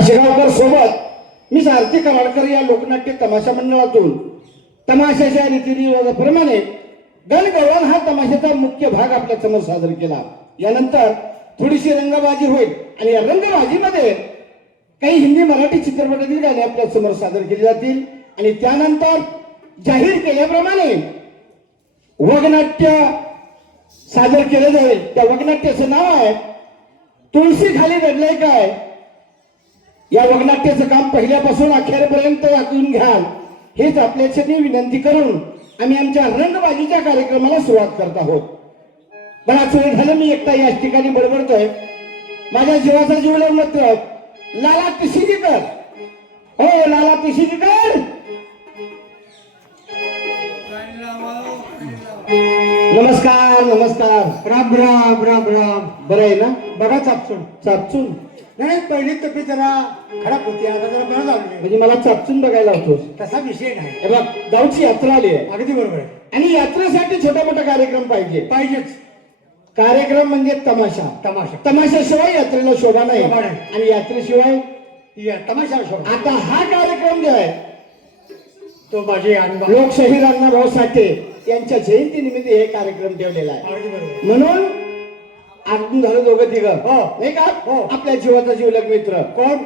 काशीगावकर सोबत मी सारथी कराडकर या लोकनाट्य तमाशा मंडळातून तमाशाच्या रीतिरिवाजाप्रमाणे गणगवळण हा तमाशाचा मुख्य भाग आपल्यासमोर सादर केला. यानंतर थोडीशी रंगबाजी होईल आणि या रंगबाजीमध्ये काही हिंदी मराठी चित्रपटातील गाणी आपल्यासमोर सादर केली जातील. आणि त्यानंतर जाहीर केल्याप्रमाणे वगनाट्य सादर केलं जाईल. त्या वगनाट्याचं नाव आहे तुळशी खाली दडलंय काय या वगनाट्याचं काम पहिल्यापासून अखेरपर्यंत वाचून घ्याल. हेच आपल्याच्यानी विनंती करून आम्ही आमच्या रंगबाजीच्या कार्यक्रमाला सुरुवात करत आहोत. बराच वेळ झालं मी एकटा याच ठिकाणी बडबडतोय. माझ्या जीवाचा जीवलग मित्र लाला तिशिजीकर हो लाला तिशिजीकर नमस्कार नमस्कार. राम राम राम राम. बरं आहे ना? बघा चापसून चापचून? नाही पहिली तब्येत जरा खराब होती आता जरा बरं झालं म्हणजे मला चापचून बघायला होतोस तसा विषय नाही. हे बघ गावची यात्रा आली आहे. अगदी बरोबर. आहे आणि यात्रेसाठी छोटा मोठा कार्यक्रम पाहिजे. पाहिजेच. कार्यक्रम म्हणजे तमाशा. तमाशा. तमाशाशिवाय यात्रेला शोभा नाही. शोभा नाही. आणि यात्रेशिवाय या तमाशा शो आता हा कार्यक्रम जो आहे तो माझे अनुभव. लोकशाहीर अण्णाभाऊ साठे यांच्या जयंती निमित्त हे कार्यक्रम ठेवलेला आहे. अगदी बरोबर. म्हणून आजून झालं दोघं तिघ. हो. नाही का? हो. आपल्या जीवाचा जीवलग मित्र. कोण?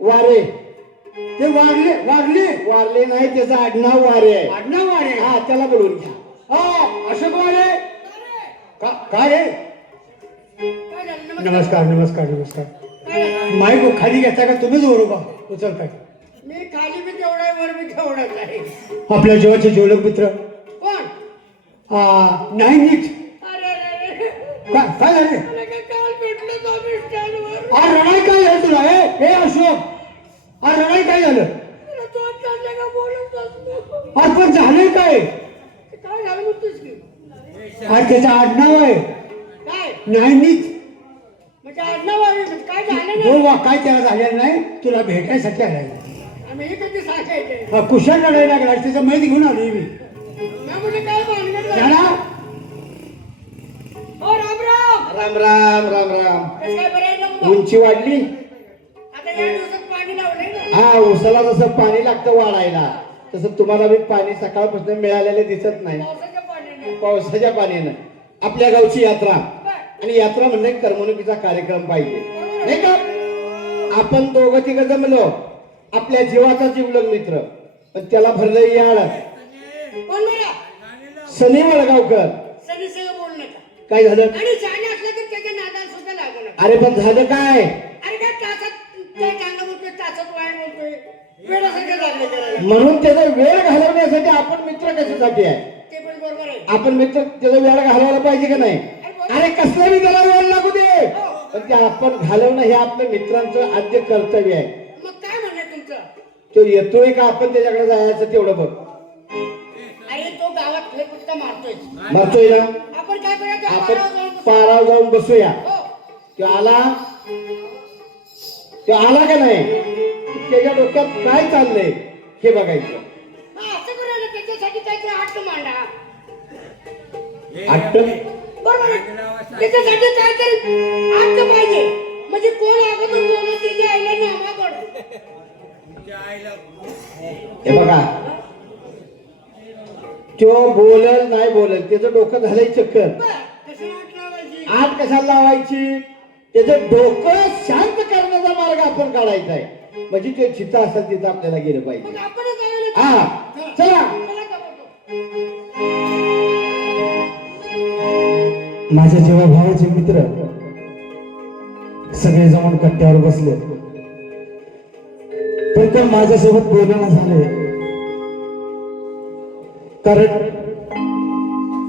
वारे. ते वाढले वाढले वारले नाही त्याचं आडनाव वारे आहे. आडनाव वाढे हा त्याला बोलवून घ्या. हा अशोक वाढे का- काय आहे? नमस्कार. नमस्कार नमस्कार माईक खाली घेता का? तुम्हीच वर उभा. उचल काय मी खाली बी तेवढा आहे, वर बी तेवढाच आहे. आपल्या जीवाचे जीवलग मित्र. कोण? आ, नाही नीट. काय झाले? रणाई काय झालं तुला हे? हे अशोक. आ रणाई काय झालं? आज पण झालंय काय? आज त्याचं आडनाव आहे. काय? नाही नीट. म्हणजे आडनाव आहे काय झालं बोल नाही वा काय त्याला झालेलं नाही. तुला भेटायसाठी आलाय. हे हा, कुशाल लढाई लागला त्याचं माहिती घेऊन आली मी. राम राम राम राम? उंची वाढली? हा उसाला जसं पाणी लागतं वाढायला तसं तुम्हाला बी पाणी सकाळपासून मिळालेलं दिसत नाही. पावसाच्या पाण्याने. आपल्या गावची यात्रा. आणि यात्रा म्हणजे करमणुकीचा कार्यक्रम पाहिजे. नाही का? आपण दोघं तिघं जमलो. आपल्या जीवाचा जीवलग मित्र. पण त्याला भरलं याड सनी नका. काय झालं आणि छान असलं तर त्याच्या नादाला सुद्धा लागू नका अरे पण झालं काय? अरे काय तासात काय चांगलं बोलतोय? तासात वाईट बोलतोय? वेळासारखं लागलं करायला. म्हणून त्याचा वेळ घालवण्यासाठी आपण मित्र कशासाठी आहे? ते पण बरोबर आहे. आपण मित्र त्याचा वेळ घालवायला पाहिजे का नाही? अरे कसला बी त्याला वेळ लागू दे. पण ते आपण घालवणं हे आपल्या मित्रांचं आद्य कर्तव्य आहे. मग काय म्हणणं तुमचं? तो येतोय का आपण त्याच्याकडे जायचं तेवढं बघ. अरे तो गावात फेरफटका मारतोय. मारतोय ना आपण काय आपण पारावर जाऊन बसू. पारावर जाऊन बसूया. हो. तो आला? तो आला का नाही? त्याच्या डोक्यात काय चाललंय? हे बघायचं. हा, असं करूया ना त्याच्यासाठी काहीतरी हट्ट मांडा? हट्ट बरोबर आहे. त्याच्यासाठी काहीतरी हट्ट पाहिजे. म्हणजे कोण अगोदर बोलत त्याच्या आईला नामागड हे बघा. तो बोलल नाही बोलल त्याचं डोकं झालंय चक्कर. कशी हट लावायची? आत कशाला लावायची? त्याचं डोकं शांत करण्याचा मार्ग आपण काढायचा आहे. म्हणजे ते जिथं असेल तिथं आपल्याला गेलं पाहिजे. हा चला. माझ्या जेव्हा भावाचे मित्र सगळे जाऊन कट्ट्यावर बसले. पण ते माझ्यासोबत बोलणं झाले. कारण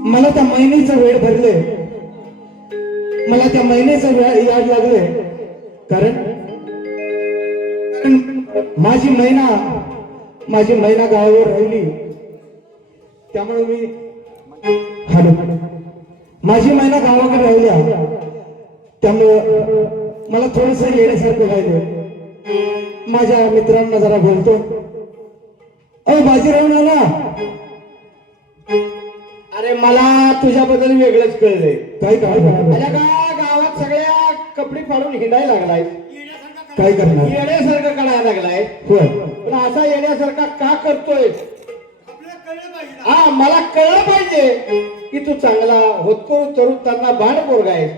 मला त्या महिन्याचं वेळ भरले. मला त्या महिन्याचं याद लागले कारण कारण माझी महिना माझी महिना गावावर राहिली. त्यामुळे मी हॅलो. माझी महिना गावाकडे राहिल्या. त्यामुळं मला थोडस येण्यासारखं राहिलं माझ्या मित्रांना जरा बोलतो. अ बाजीराव नाना! अरे मला तुझ्याबद्दल वेगळंच कळलंय. काय काय आल्या का गावात सगळ्या कपडे फाडून हिंडायला लागलाय. येण्यासारखा काय करणार? येण्यासारखं काढायला लागलाय. होय. पण असा येण्यासारखा का करतोय? हा मला कळलं पाहिजे की तू चांगला होतकरू तरुण त्यांना बाण पोरगा आहेस.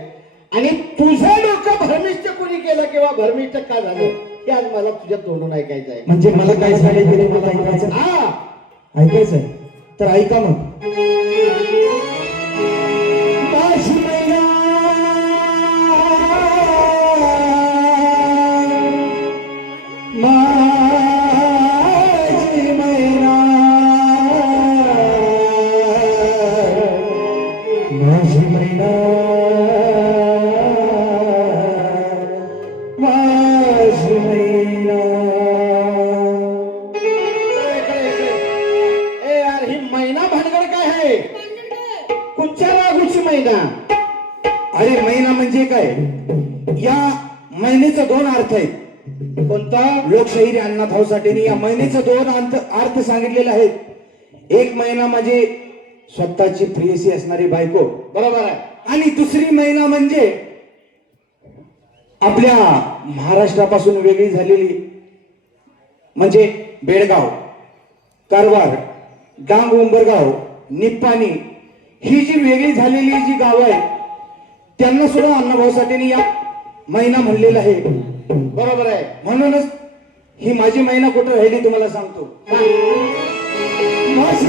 आणि तुझं डोकं भरमिष्ट कोणी केलं किंवा भरमिष्ट का झालं हे आज मला तुझ्या तोंडून ऐकायचं आहे. म्हणजे मला काय तरी मला ऐकायचं हा. ऐकायचंय तर ऐका मग. महिना. अरे महिना म्हणजे काय? या महिनेचा दोन अर्थ आहेत. कोणता? लोकशाहीर अण्णाभाऊ साठेने या महिनेचा दोन अर्थ अर्थ सांगितलेले आहेत. एक महिना म्हणजे स्वतःची प्रियसी असणारी बायको. बरोबर आहे. आणि दुसरी महिना म्हणजे आपल्या महाराष्ट्रापासून वेगळी झालेली म्हणजे बेळगाव कारवार डांग उंबरगाव निप्पाणी ही जी वेगळी झालेली जी गावं आहेत त्यांना सुद्धा अण्णाभाऊ साठेने या महिना म्हणलेला आहे. बरोबर आहे. म्हणूनच ही माझी महिना कुठं राहिली तुम्हाला सांगतो. माझी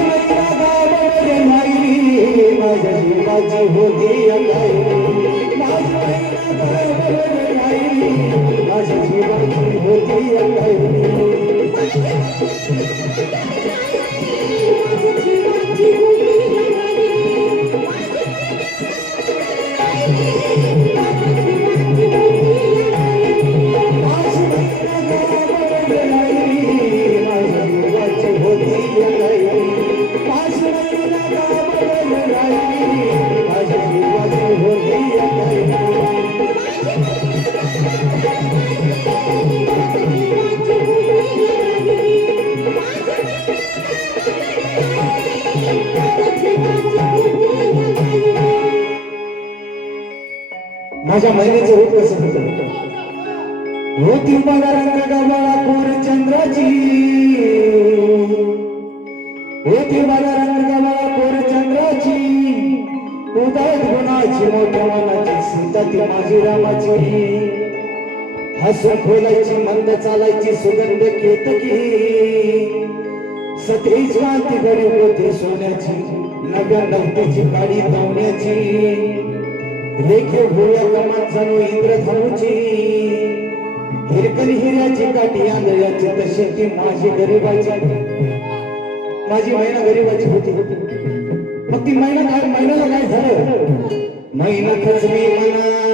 माझ्या महिन्याचं रूप कसं होतं? होती मला रंग गबाळा कोर चंद्राची. होती मला रंग गबाळा कोर चंद्राची. उदात गुणाची मोठ्या मनाची सीता ती माझी रामाची हसून खोलायची मंद चालायची सुगंध केतकी. सत्रीच वाती गरीब होती सोन्याची नव्या नवतीची गाडी धावण्याची रेखे भोळ्या कमात इंद्र इंद्रधनुची हिरकली हिऱ्याची काठी आंधळ्याची तशी ती माझी गरीबाची. माझी महिना गरीबाची होती. मग ती महिना काय महिन्याला काय झालं? महिना खचली म्हणा.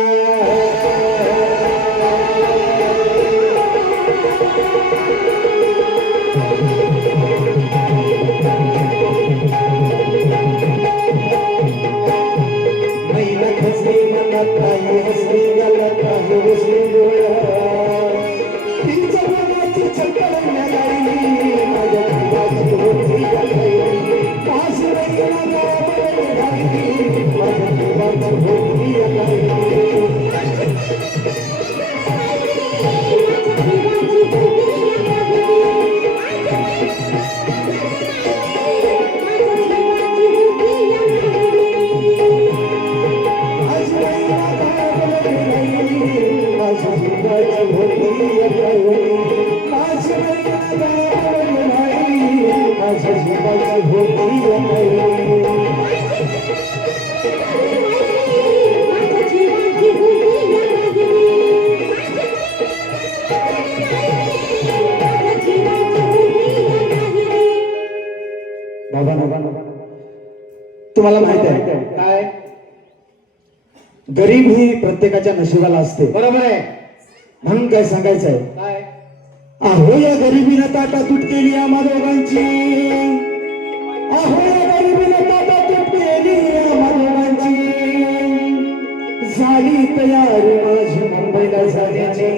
तुम्हाला माहीत आहे. काय? गरीब ही प्रत्येकाच्या नशिबाला असते. बरोबर आहे. म्हणून काय सांगायचं आहे काय? अहो या गरिबीनं ताटा तुट केली आम्हा दोघांची अहो या गरिबीनं ताटा तुट केली आम्हा दोघांची झाली तयार माझी मुंबईला जाण्याची.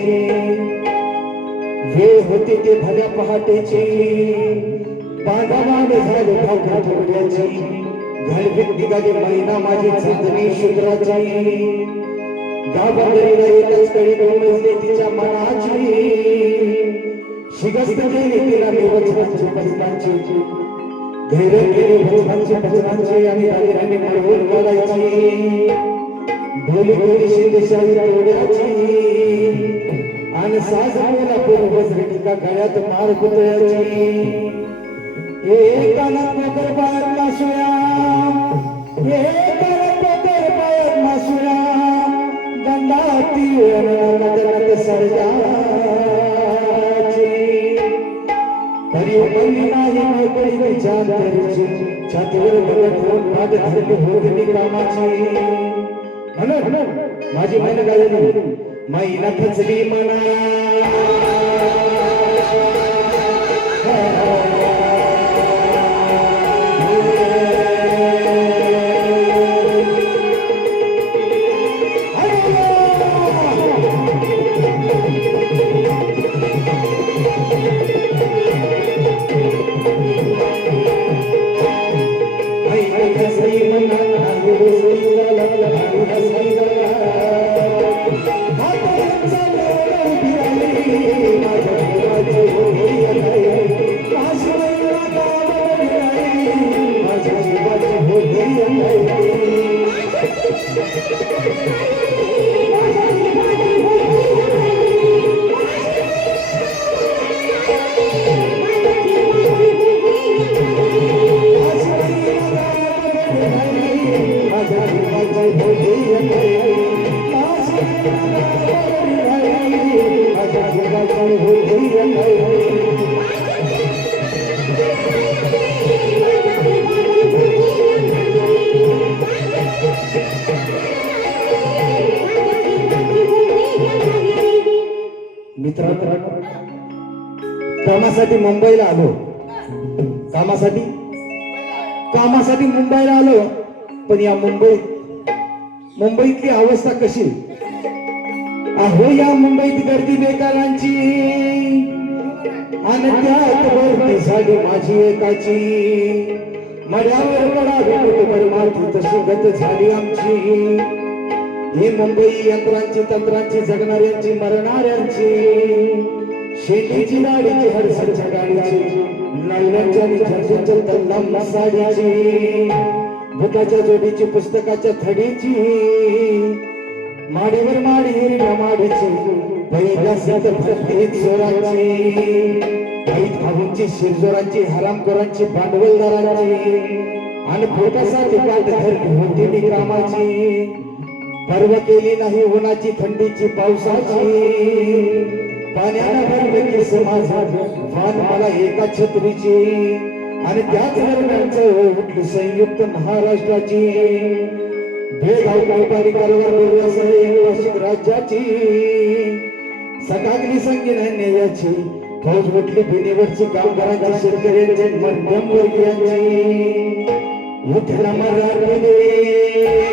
वेळ होती ते भल्या पहाटेची. बांधाबांध झाले धावत्या थोड्याची घरभीत निघाली महिना माझी चांदणी शुद्राची गावांदरीला एकच कळी गोमजली तिच्या मनाची. शिगस्त केली तिला मी वचनांची धैर्य केली भजनांची आणि दागिन्याने मळवून बोलायची ढोली ढोली शिंदेशाही डोळ्याची आणि साज बोला पूर्वज रेटिका गळ्यात मार पुतळ्याची छातीवर बघत होऊन पाद धरली होगली कामाची म्हणून माझी मन गाजली मैना खचली मना कामासाठी मुंबईला आलो. कामासाठी? कामासाठी मुंबईला आलो. पण या मुंबईत मुंबईतली अवस्था कशी? अहो या मुंबईत गर्दी बेकारांची आणि त्यात भरती झाली माझी एकाची. मड्यावर पडावी माती तशी गत झाली आमची. ही मुंबई यंत्रांची तंत्रांची जगणाऱ्यांची मरणाऱ्यांची. शेतीची नाडीची हरसाच्या गाडीची नवऱ्यांच्या आणि झरझरच्या तल्लाम साडीची भूताच्या जोडीची पुस्तकाच्या थडीची माडीवर माडी हिरव्या माडीची पहिल्या सिद्ध भक्ती चोराची ऐत भाऊंची शिरजोरांची हरामखोरांची भांडवलदारांची आणि पोटासाठी गाठ धरली होती मी कामाची पर्व केली नाही उन्हाची थंडीची पावसाची. पाण्यानं भरलं केस माझं फान मला एका छत्रीची आणि त्याच दरम्यानच उठली संयुक्त महाराष्ट्राची. भेदभाव व्यापारी कारभार व्यवसाय वार्षिक राज्याची. सकागली संगीनान्यायाची फौज उठली बिनीवरची कामगारांची शेतकऱ्यांची मध्यम वर्गीयांची उठला मराठी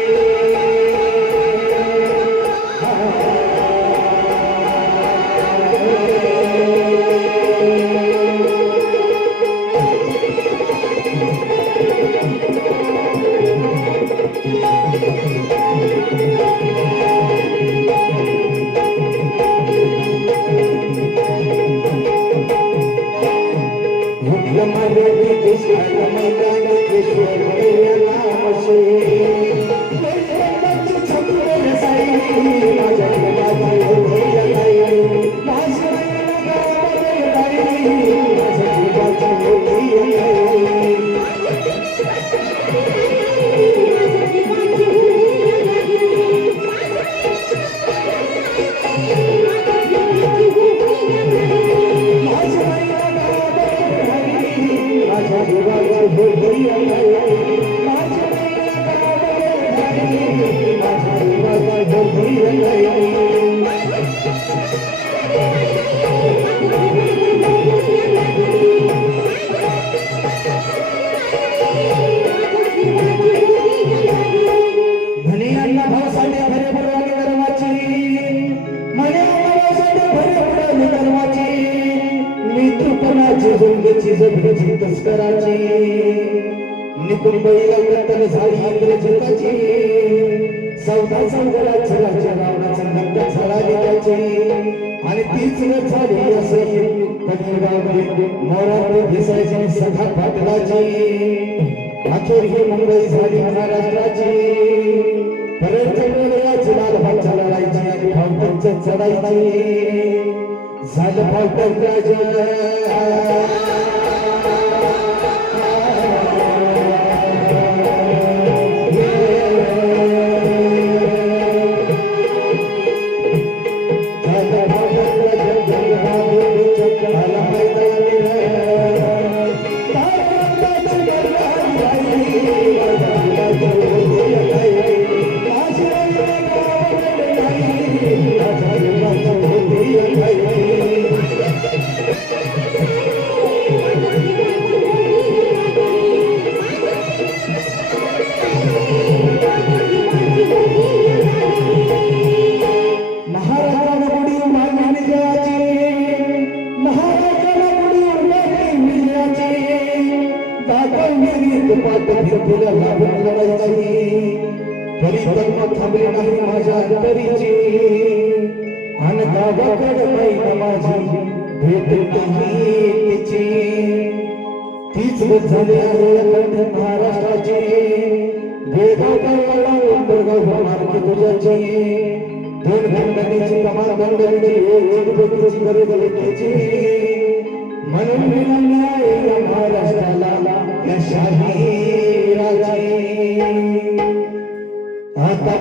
चौदा चौदाला चलाच्या रावणाचा नक्का झाला त्याची आणि तीच न झाली असेल कधी गावमध्ये सखा पाटलाची अखेर ही मुंबई झाली महाराष्ट्राची. लाल आणि चढायची झालं फाउंटन राजा. झाली आहे अखंड महाराष्ट्राची उंबरगाव होणार की तुझ्याची एक म्हणून या महाराष्ट्राला या शाही आता